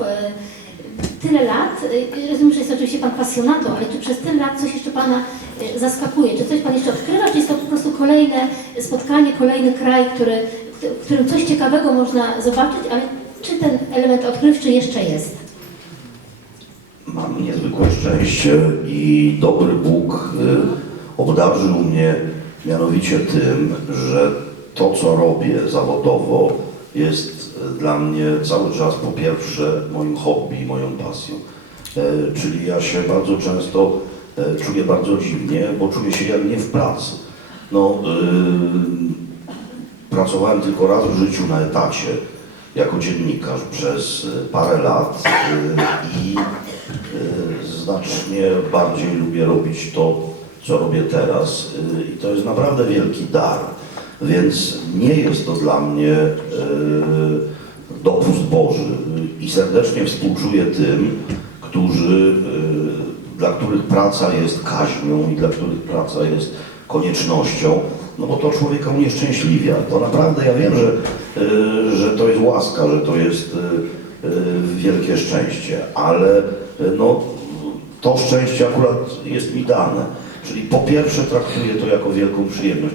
e, tyle lat, e, rozumiem, że jest oczywiście Pan pasjonatą, ale czy przez tyle lat coś jeszcze Pana e, zaskakuje? Czy coś Pan jeszcze odkrywa, czy jest to po prostu kolejne spotkanie, kolejny kraj, który, w którym coś ciekawego można zobaczyć, ale czy ten element odkrywczy jeszcze jest? Mam niezwykłe szczęście i dobry Bóg obdarzył mnie mianowicie tym, że to, co robię zawodowo, jest dla mnie cały czas po pierwsze moim hobby, moją pasją. E, Czyli ja się bardzo często e, czuję bardzo dziwnie, bo czuję się jak nie w pracy. No, y, pracowałem tylko raz w życiu na etacie jako dziennikarz przez parę lat i znacznie bardziej lubię robić to, co robię teraz i to jest naprawdę wielki dar, więc nie jest to dla mnie y, dopust Boży i serdecznie współczuję tym, którzy, y, dla których praca jest kaźnią i dla których praca jest koniecznością, no bo to człowieka unieszczęśliwia. To naprawdę ja wiem, że, y, że to jest łaska, że to jest wielkie szczęście, ale no, to szczęście akurat jest mi dane. Czyli po pierwsze traktuję to jako wielką przyjemność.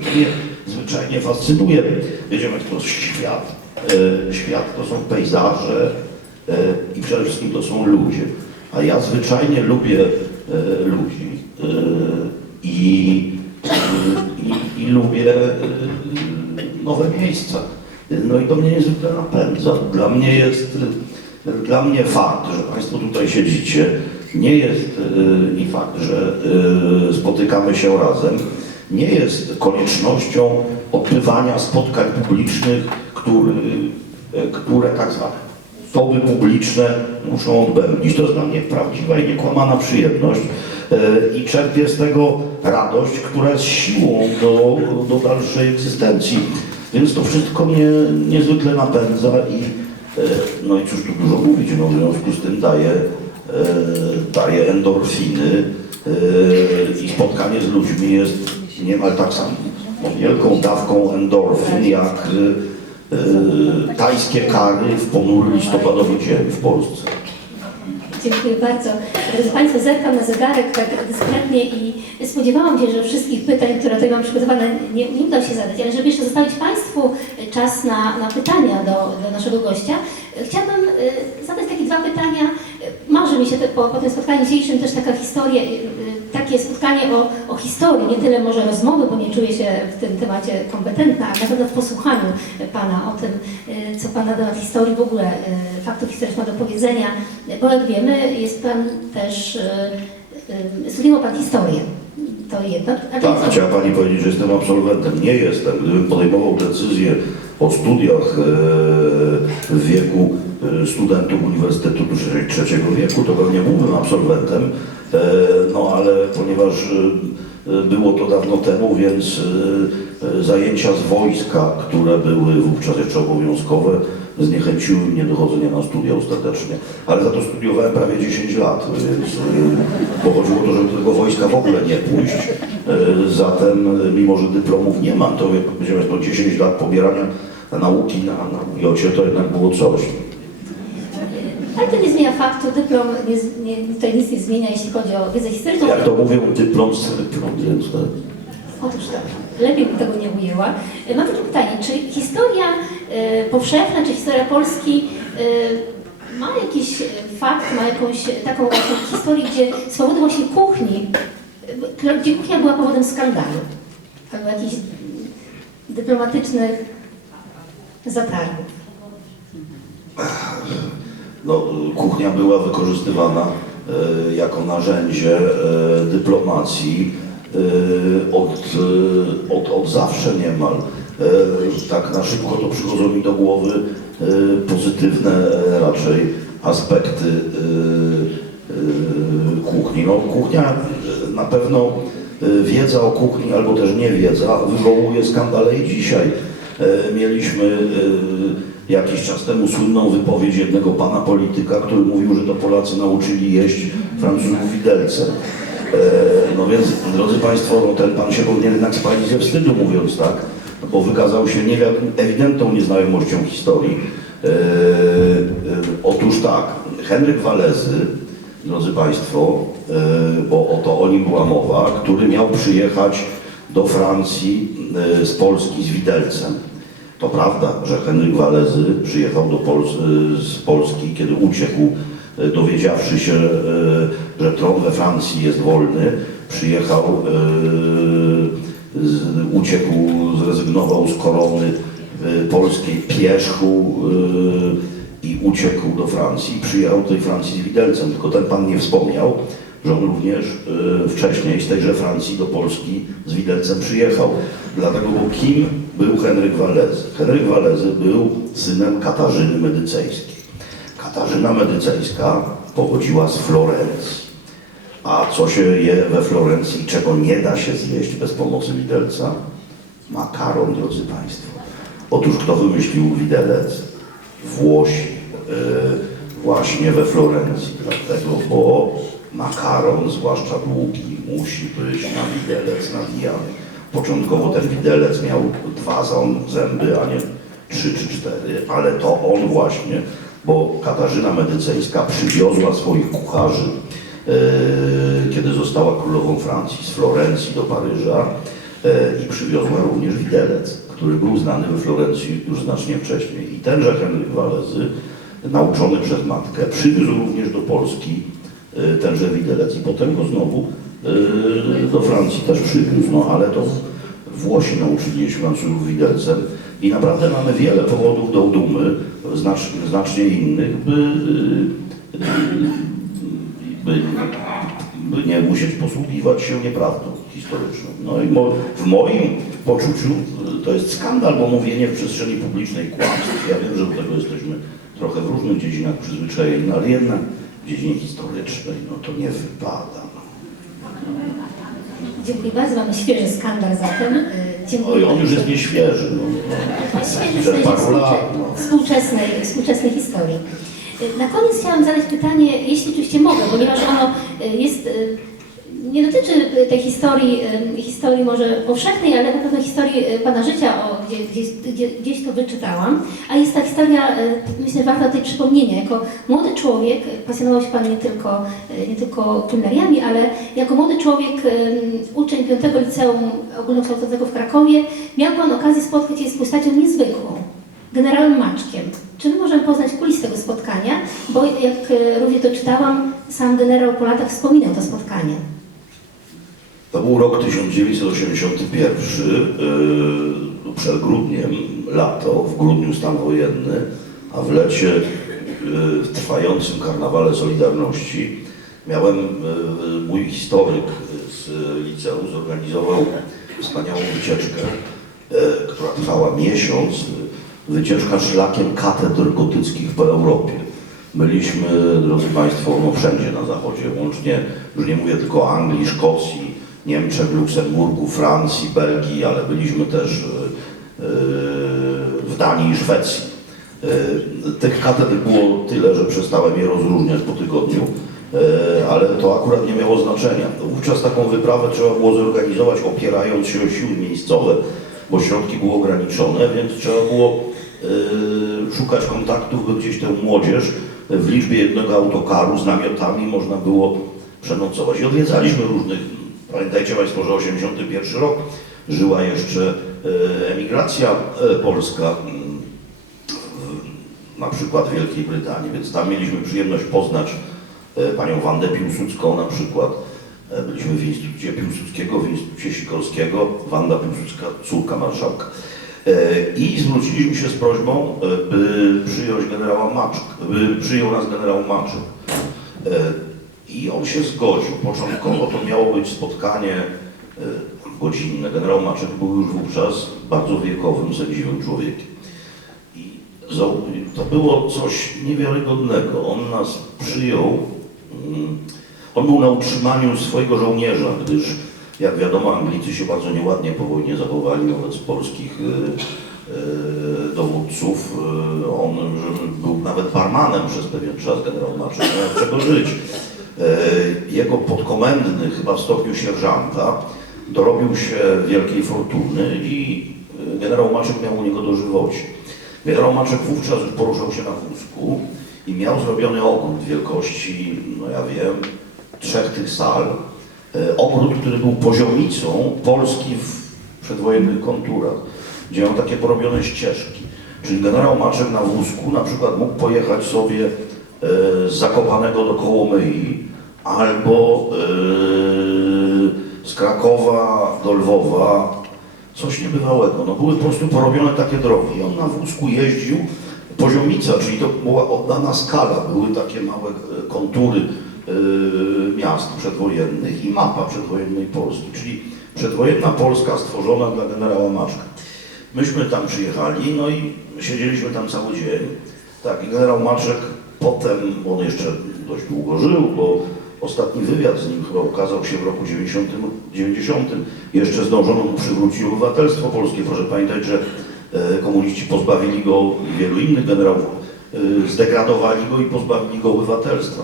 Zwyczajnie fascynuje, wiedziemy, to jest świat. Y, Świat to są pejzaże y, i przede wszystkim to są ludzie. A ja zwyczajnie lubię y, ludzi i, i, i lubię nowe miejsca. No i to mnie niezwykle napędza. Dla mnie jest, dla mnie fakt, że Państwo tutaj siedzicie, nie jest i fakt, że spotykamy się razem, nie jest koniecznością odbywania spotkań publicznych, który, y, które tak zwane osoby publiczne muszą odbędzić. To jest dla mnie prawdziwa i niekłamana przyjemność y, i czerpię z tego radość, która jest siłą do, do dalszej egzystencji. Więc to wszystko mnie niezwykle napędza i y, no i cóż tu dużo mówić, no w związku z tym daje, daje endorfiny i spotkanie z ludźmi jest niemal tak samo wielką dawką endorfin jak y, y, tajskie kary w ponury listopadowy dzień w Polsce. Dziękuję bardzo. Drodzy Państwo, zerkam na zegarek tak dyskretnie i spodziewałam się, że wszystkich pytań, które tutaj mam przygotowane, nie, nie uda się zadać, ale żeby jeszcze zostawić Państwu czas na, na pytania do, do naszego gościa, chciałabym y, zadać takie dwa pytania. Marzy mi się te, po, po tym spotkaniu dzisiejszym też taka historia, y, y, takie spotkanie o, o historii, nie tyle może rozmowy, bo nie czuję się w tym temacie kompetentna, ale na pewno w posłuchaniu Pana o tym, y, co Pan na temat historii w ogóle, faktów historycznych ma do powiedzenia, bo jak wiemy, jest Pan też, studiował Pan historię. To jedno. A Tak, więc- chciała Pani powiedzieć, że jestem absolwentem. Nie jestem. Gdybym podejmował decyzję o studiach w wieku studentów Uniwersytetu Trze- Trzeciego Wieku, to pewnie byłbym absolwentem. E, No ale ponieważ e, było to dawno temu, więc e, zajęcia z wojska, które były wówczas jeszcze obowiązkowe, zniechęciły mnie do chodzenia na studia ostatecznie. Ale za to studiowałem prawie 10 lat, więc y, bo chodziło o to, żeby do tego wojska w ogóle nie pójść. Zatem, mimo że dyplomów nie mam, to będziemy to 10 lat pobierania nauki na, na UJ, to jednak było coś. Ale to nie zmienia faktu, dyplom nie, nie, tutaj nic nie zmienia, jeśli chodzi o wiedzę historyczną. Jak to mówią, dyplom z dyplom, więc tak. Otóż tak, lepiej bym tego nie ujęła. E, Mam takie pytanie, czy historia e, powszechna, czy historia Polski e, ma jakiś fakt, ma jakąś taką właśnie historię, gdzie z powodu właśnie kuchni, gdzie kuchnia była powodem skandalu, albo jakichś dyplomatycznych zatargów. No, kuchnia była wykorzystywana e, jako narzędzie e, dyplomacji e, od, od, od zawsze niemal. Tak na szybko to przychodzą mi do głowy pozytywne raczej aspekty kuchni. No, kuchnia na pewno wiedza o kuchni albo też niewiedza wywołuje skandale i dzisiaj. Mieliśmy jakiś czas temu słynną wypowiedź jednego pana polityka, który mówił, że to Polacy nauczyli jeść Francuzów widelce. E, No więc, drodzy Państwo, no ten pan się powinien jednak spalić ze wstydu mówiąc tak, bo wykazał się ewidentną nieznajomością historii. E, e, otóż tak, Henryk Walezy, drodzy Państwo, bo oto o nim była mowa, który miał przyjechać do Francji z Polski z widelcem. To prawda, że Henryk Walezy przyjechał do Pols z Polski, kiedy uciekł, e, dowiedziawszy się, e, że tron we Francji jest wolny, przyjechał, uciekł, zrezygnował z korony polskiej, pierzchł e, i uciekł do Francji. Przyjechał do tej Francji z widelcem, tylko ten pan nie wspomniał, że on również wcześniej z tejże Francji do Polski z widelcem przyjechał. Dlatego, bo kim był Henryk Walezy? Henryk Walezy był synem Katarzyny Medycejskiej. Katarzyna Medycejska pochodziła z Florencji. A co się je we Florencji, czego nie da się zjeść bez pomocy widelca? Makaron, drodzy Państwo. Otóż kto wymyślił widelec? Włosi. e, właśnie we Florencji. Dlatego, bo makaron, zwłaszcza długi, musi być na widelec nawijany. Początkowo ten widelec miał dwa zęby, a nie trzy czy cztery, ale to on właśnie, bo Katarzyna Medycejska przywiozła swoich kucharzy e, kiedy została królową Francji z Florencji do Paryża e, i przywiozła również widelec, który był znany we Florencji już znacznie wcześniej. I tenże Henryk Walezy, nauczony przez matkę, przywiózł również do Polski e, tenże widelec i potem go znowu do Francji też przywiózł. No ale to Włosi nauczyli się Francuzów widelcem i naprawdę mamy wiele powodów do dumy, znacz, znacznie innych, by e, by, by nie musieć posługiwać się nieprawdą historyczną. No i mo, w moim poczuciu y, to jest skandal, bo mówienie w przestrzeni publicznej kłamstw. Ja wiem, że do tego jesteśmy trochę w różnych dziedzinach przyzwyczajeni, ale jednak w dziedzinie historycznej no to nie wypada. Dziękuję bardzo, mamy świeży skandal zatem. Y, Dziękuję Oj, on już jest nieświeży. No. Świeży w sensie współcze- no. współczesnej, współczesnej historii. Y, Na koniec chciałam zadać pytanie, jeśli oczywiście mogę, ponieważ ono y, jest, nie dotyczy y, tej historii, y, historii może powszechnej, ale na pewno historii y, Pana życia, o, gdzie, gdzie, gdzie, gdzieś to wyczytałam, a jest ta historia, myślę, warta tej przypomnienia. Jako młody człowiek pasjonował się Pan nie tylko, nie tylko kulinariami, ale jako młody człowiek, uczeń 5 Liceum Ogólnokształcącego w Krakowie, miał Pan okazję spotkać się z postacią niezwykłą generałem Maczkiem. Czy my możemy poznać kulis tego spotkania? Bo jak również to czytałam, sam generał po latach wspominał to spotkanie. To był rok 1981, yy, przed grudniem, lato, w grudniu stan wojenny, a w lecie yy, w trwającym karnawale Solidarności miałem, yy, mój historyk z liceum zorganizował wspaniałą wycieczkę, która trwała miesiąc, wycieczka szlakiem katedr gotyckich po Europie. Byliśmy, drodzy Państwo, no wszędzie na zachodzie, łącznie, już nie mówię tylko Anglii, Szkocji, Niemczech, Luksemburgu, Francji, Belgii, ale byliśmy też e, e, w Danii i Szwecji. E, Tych katedr było tyle, że przestałem je rozróżniać po tygodniu, ale to akurat nie miało znaczenia. Wówczas taką wyprawę trzeba było zorganizować opierając się o siły miejscowe, bo środki były ograniczone, więc trzeba było szukać kontaktów, by gdzieś tę młodzież w liczbie jednego autokaru z namiotami można było przenocować. I odwiedzaliśmy różnych, pamiętajcie Państwo, że 81 rok żyła jeszcze e, emigracja e, polska, mm, na przykład w Wielkiej Brytanii, więc tam mieliśmy przyjemność poznać e, panią Wandę Piłsudską na przykład. Byliśmy w Instytucie Piłsudskiego, w Instytucie Sikorskiego, Wanda Piłsudska, córka marszałka. I zwróciliśmy się z prośbą, by przyjąć generała Maczek, by przyjął nas generał Maczek. E, I on się zgodził. Początkowo to miało być spotkanie e, godzinne. Generał Maczek był już wówczas bardzo wiekowym, sędziwym człowiekiem. I to było coś niewiarygodnego. On nas przyjął. mm, On był na utrzymaniu swojego żołnierza, gdyż jak wiadomo Anglicy się bardzo nieładnie po wojnie zachowali wobec polskich y, y, dowódców. On był nawet barmanem przez pewien czas, generał Maczek, miał czego żyć. Y, Jego podkomendny, chyba w stopniu sierżanta, dorobił się wielkiej fortuny i y, generał Maczek miał u niego dożywocie. Generał Maczek wówczas poruszał się na wózku i miał zrobiony ogród wielkości, no ja wiem, trzech tych sal. E, Ogród, który był poziomicą Polski w przedwojennych konturach, gdzie miał takie porobione ścieżki. Czyli generał Maczek na wózku na przykład mógł pojechać sobie e, z Zakopanego do Kołomyi albo e, z Krakowa do Lwowa, coś niebywałego. No były po prostu porobione takie drogi. I on na wózku jeździł, poziomica, czyli to była oddana skala, były takie małe e, kontury e, miast przedwojennych i mapa przedwojennej Polski, czyli przedwojenna Polska stworzona dla generała Maczka. Myśmy tam przyjechali, no i siedzieliśmy tam cały dzień. Tak, i generał Maczek potem, on jeszcze dość długo żył, bo ostatni wywiad z nim chyba ukazał się w roku 90, 90. Jeszcze zdążono mu przywrócić obywatelstwo polskie. Proszę pamiętać, że e, komuniści pozbawili go i wielu innych generałów, e, zdegradowali go i pozbawili go obywatelstwa.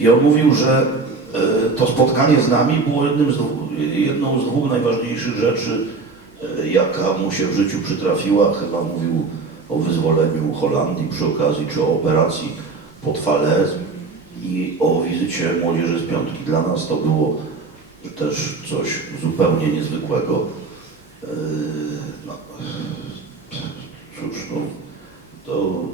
I on mówił, że e, to spotkanie z nami było jednym z, jedną z dwóch najważniejszych rzeczy, jaka mu się w życiu przytrafiła. Chyba mówił o wyzwoleniu Holandii przy okazji, czy o operacji pod Falaise i o wizycie młodzieży z piątki. Dla nas to było też coś zupełnie niezwykłego. Yy, No, cóż, no, to